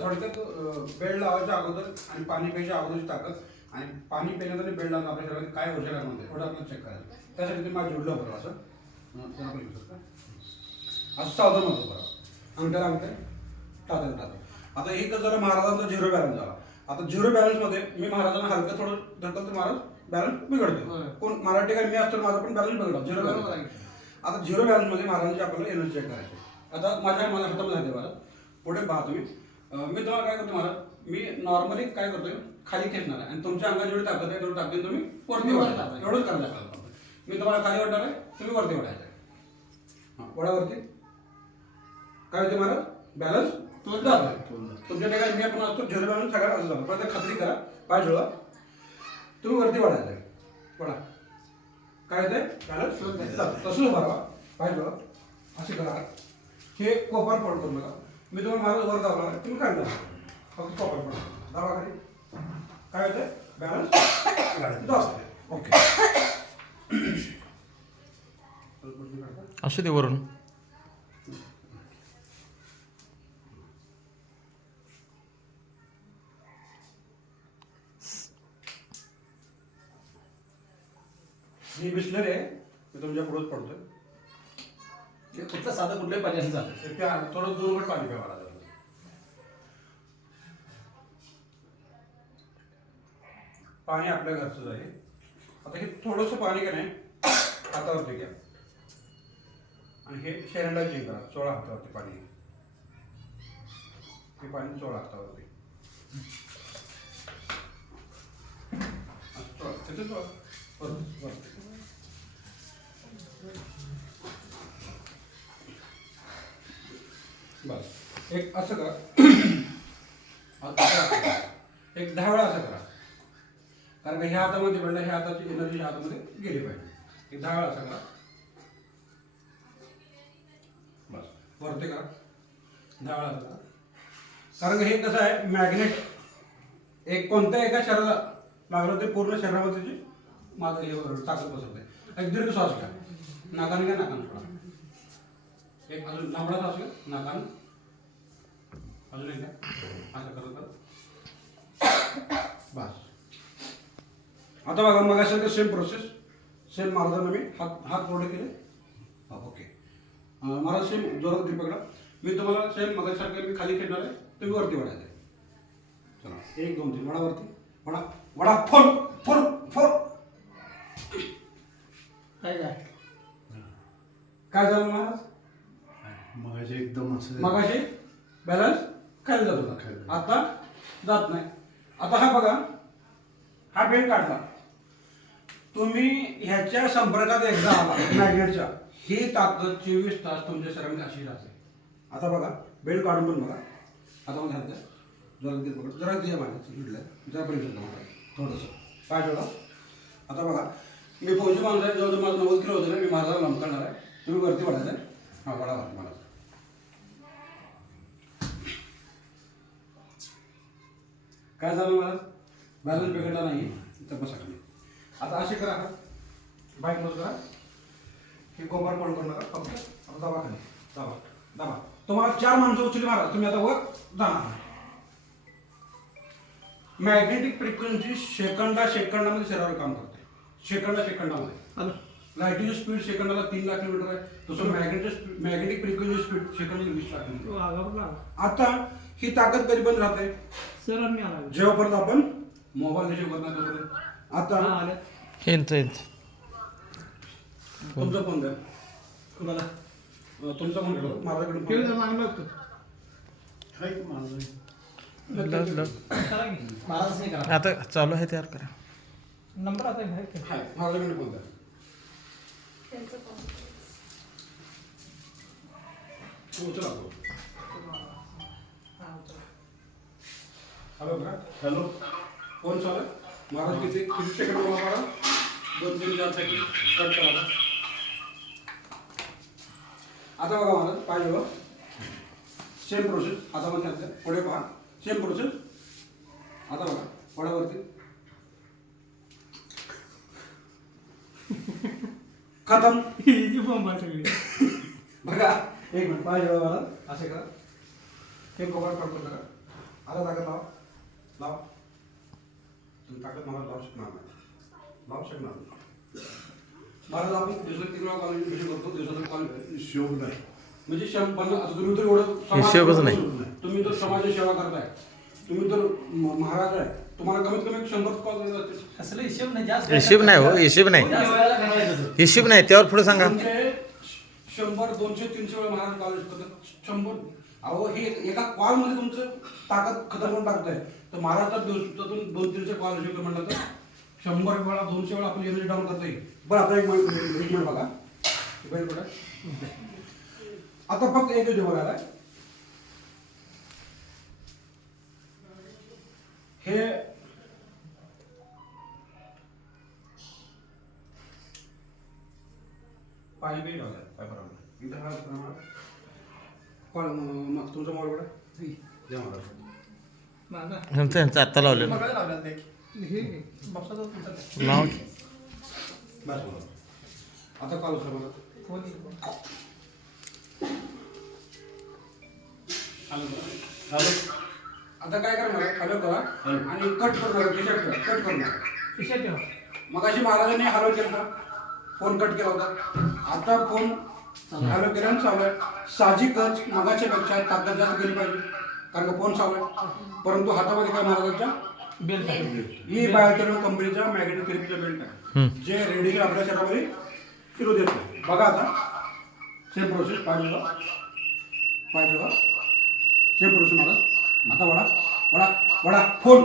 थोडक्यात बेड लावायच्या अगोदर आणि पाणी प्यायच्या अगोदरची ताकद आणि पाणी पिण्यात आणि बेड लावून आपल्या शरीरात काय ऊर्जा निर्माण होते थोडं आपल्याला चेक करायचं. त्यासाठी तुम्ही माझं जोडलं बरं असं असं सावधान होतं बरं अंगठ्याला अंगठ्या टाकत. आता एक जरा महाराजांचा झिरो बॅलन्स झाला. आता झिरो बॅलन्समध्ये मी महाराजांना हलकं थोडं ढकलतो तर महाराज बॅलन्स बिघडतो. कोण मराठी काय मी असतो माझा पण बॅलन्स बिघडतो झिरो बॅलन्स. आता झिरो बॅलन्समध्ये महाराजांची आपल्याला एनर्जी चेक करायची. आता माझ्या हातामध्ये आहे महाराज पुढे पहा तुम्ही. मी तुम्हाला काय करतो महाराज मी नॉर्मली काय करतोय खाली खेचणार आहे आणि तुमच्या अंगात जेवढी ताकद आहे तेवढी ताकद तुम्ही वरती वाढता एवढंच करायचं आपल्याला. मी तुम्हाला खाली वाढणार आहे तुम्ही वरती वाढायचं आहे. वडावरती काय होते महाराज बॅलन्स तुमच्या ठिकाणी मी आपण असतो झिरो बॅलन्स सगळ्या असं जातो. पण खात्री करा पाय ठेवा तुम्ही वरती वाढायचं आहे. वडा काय होते बॅलन्स तसंच भरावा पाय ठेवा असे करा. हे कोपर पड करू नका. मी तुम्हाला माझं वर दाबला तुम्ही काय दाबा फक्त कोपर पड दाबा खाली काय होतं बॅलन्स असते. ओके असू दे वरून ही बिस्लरी आहे मी तुमच्या पुढेच पडतोय. कुठलं साधं कुठल्याही पाणी झालं थोडं दूर पाणी प्या मला. पाणी आपल्या घरचंच आहे. आता हे थोडंसं पाणी का नाही हातावरती घ्या आणि हे शेरंडा चेक करा. चोळा हातावरती पाणी हे पाणी चोळा हातावरती बस एक असं करा. एक 10 वेळा असं करा कारण का ह्या हातामध्ये पडलं ह्या हाताची एनर्जी ह्या हातामध्ये गेली पाहिजे. एक 10 वेळा असं करा. बस वरती करा 10 वेळा असं करा. कारण का हे कसं आहे मॅग्नेट एक कोणत्या एका शरीराला लागलं ते पूर्ण शरीरामध्ये माझं हे ताकद बसवते. एक दीर्घ श्वास घ्या नाकाने घ्या नाकाने सोडा. एक अजून लांबडा श्वास घ्या नाकाने अजून एक घ्या असं करत बस. आता बघा मग असेल तर सेम प्रोसेस सेम महाराजांना मी हात मोठे केले. ओके महाराज सेम जोरात ग्रीप पकडा. मी तुम्हाला सेम मगासारखं मी खाली खेळणार आहे तुम्ही वरती वाढायचं. चला 1 2 3 वडावरती vada vada four four four. काय झालं महाराज मगाशी एकदम असं मगाशी बॅलन्स खाली जात होता आता जात नाही. आता हा बघा हा बेल्ट काढला तुम्ही ह्याच्या संपर्कात एकदा आला मॅग्नेटच्या ही ताकद 24 तास तुमच्या शरीरामध्ये अशी राहते. आता बघा बेल्ट काढून पण बघा. आता मला घालतं जरा गिर पकड जरा दिया माझ्या जरा पर्यंत थोडंसं काय ठेवला. आता बघा मी फौजी माणूस आहे जवळजवळ माझं 90 किलो होतं ना. मी माझा लांब करणार आहे तुम्ही वरती वाढायचं आहे. हा वडा वरती मला काय झालं मला बॅलन्स बिघडला नाही तर बसा खाली. आता असे करा बाईक क्लोज करा. हे गोबर पड करू नका फक्त आता दाबा खाली दाबा दाबा. तुम्हाला 4 माणसं उचलली महाराज तुम्ही आता वर जाणार. मॅग्नेटिक फ्रिक्वेन्सी सेकंदामध्ये शरीरावर काम करते. सेकंदामध्ये लाईटीची स्पीड सेकंदाला 3 लाख किलोमीटर आहे तसं मॅग्नेटिक फ्रिक्वेन्सी स्पीड सेकंदाला 20 लाख किलोमीटर. आता ही ताकद कधी पण राहते जेव्हापर्यंत आपण मोबाईल निश्चित करणार. आता तुमचा फोन द्या कुणाला तुमचा फोन घेतो माझ्याकडे आता चालू आहे तयार करा नंबर आता माझ्याकडे फोन द्या. उचला हॅलो फोन चालू आहे महाराज. किती सेकंड मारा 2 3 4 सेकंड कट करा. आता बघा महाराज पाय बघा सेम प्रोसेस हातामध्ये घातलं पुढे पहा सेम प्रोसेस. आता बघा वडावरती खतम. बघा 1 मिनिट पाय बघा मला असे करा. हे कोबर पडतो बघा आता ताकद लाव तुम्ही ताकद मला लावू शकणार नाही महाराज आपण दिवसात 3 वेळा कॉलेज करतो दिवसातून कॉलेज हिशोब नाही म्हणजे 150 आता तुम्ही तर एवढं हिशोबच नाही. तुम्ही तर समाजाची सेवा करताय तुम्ही तर महाराज आहे तुम्हाला कमीत कमी 100 कॉल जातील असलं हिशोब नाही जास्त हिशोब नाही हो हिशोब नाही हिशोब नाही त्यावर पुढे सांगा 100 200 300 वेळा महाराज कॉलेज करतात 100 अहो हे एका कॉल मध्ये तुमचं ताकद खतम करून टाकताय तर महाराज तर दिवसातून 200-300 कॉल रिसिव्ह म्हणलं तर 100 वेळा 200 वेळा आपण एनर्जी डाऊन करता येईल बरं आता एक मिनिट बघा वेळ कुठे आता फक्त एक दिवस बघायला हे पाय बी लावलाय काय बरोबर इथं हा कॉल मग तुमचा मोबाईल कुठे द्या मला ह्यांचं आत्ता लावलेलं लाव बस बोला आता कॉल उचला मला हॅलो आता काय करणार हॅलो करा आणि कट करणार कट करणार मग अशी महाराजांनी हॅलो केला फोन कट केला होता आता फोन हॅलो केल्यानं चालू आहे साहजिकच मगाच्या पेक्षा ताकद जास्त केली पाहिजे कारण का फोन चालू आहे परंतु हातामध्ये काय महाराजांच्या बेल्ट आहे ही बायोटेरो कंपनीचा मॅग्नेटिक थेरपीचा बेल्ट आहे जे रेडिओ आपल्या शरीरामध्ये फिरू देत नाही बघा आता सेम प्रोसेस पाहिजे सेम प्रोसेस महाराज आता वडा फोन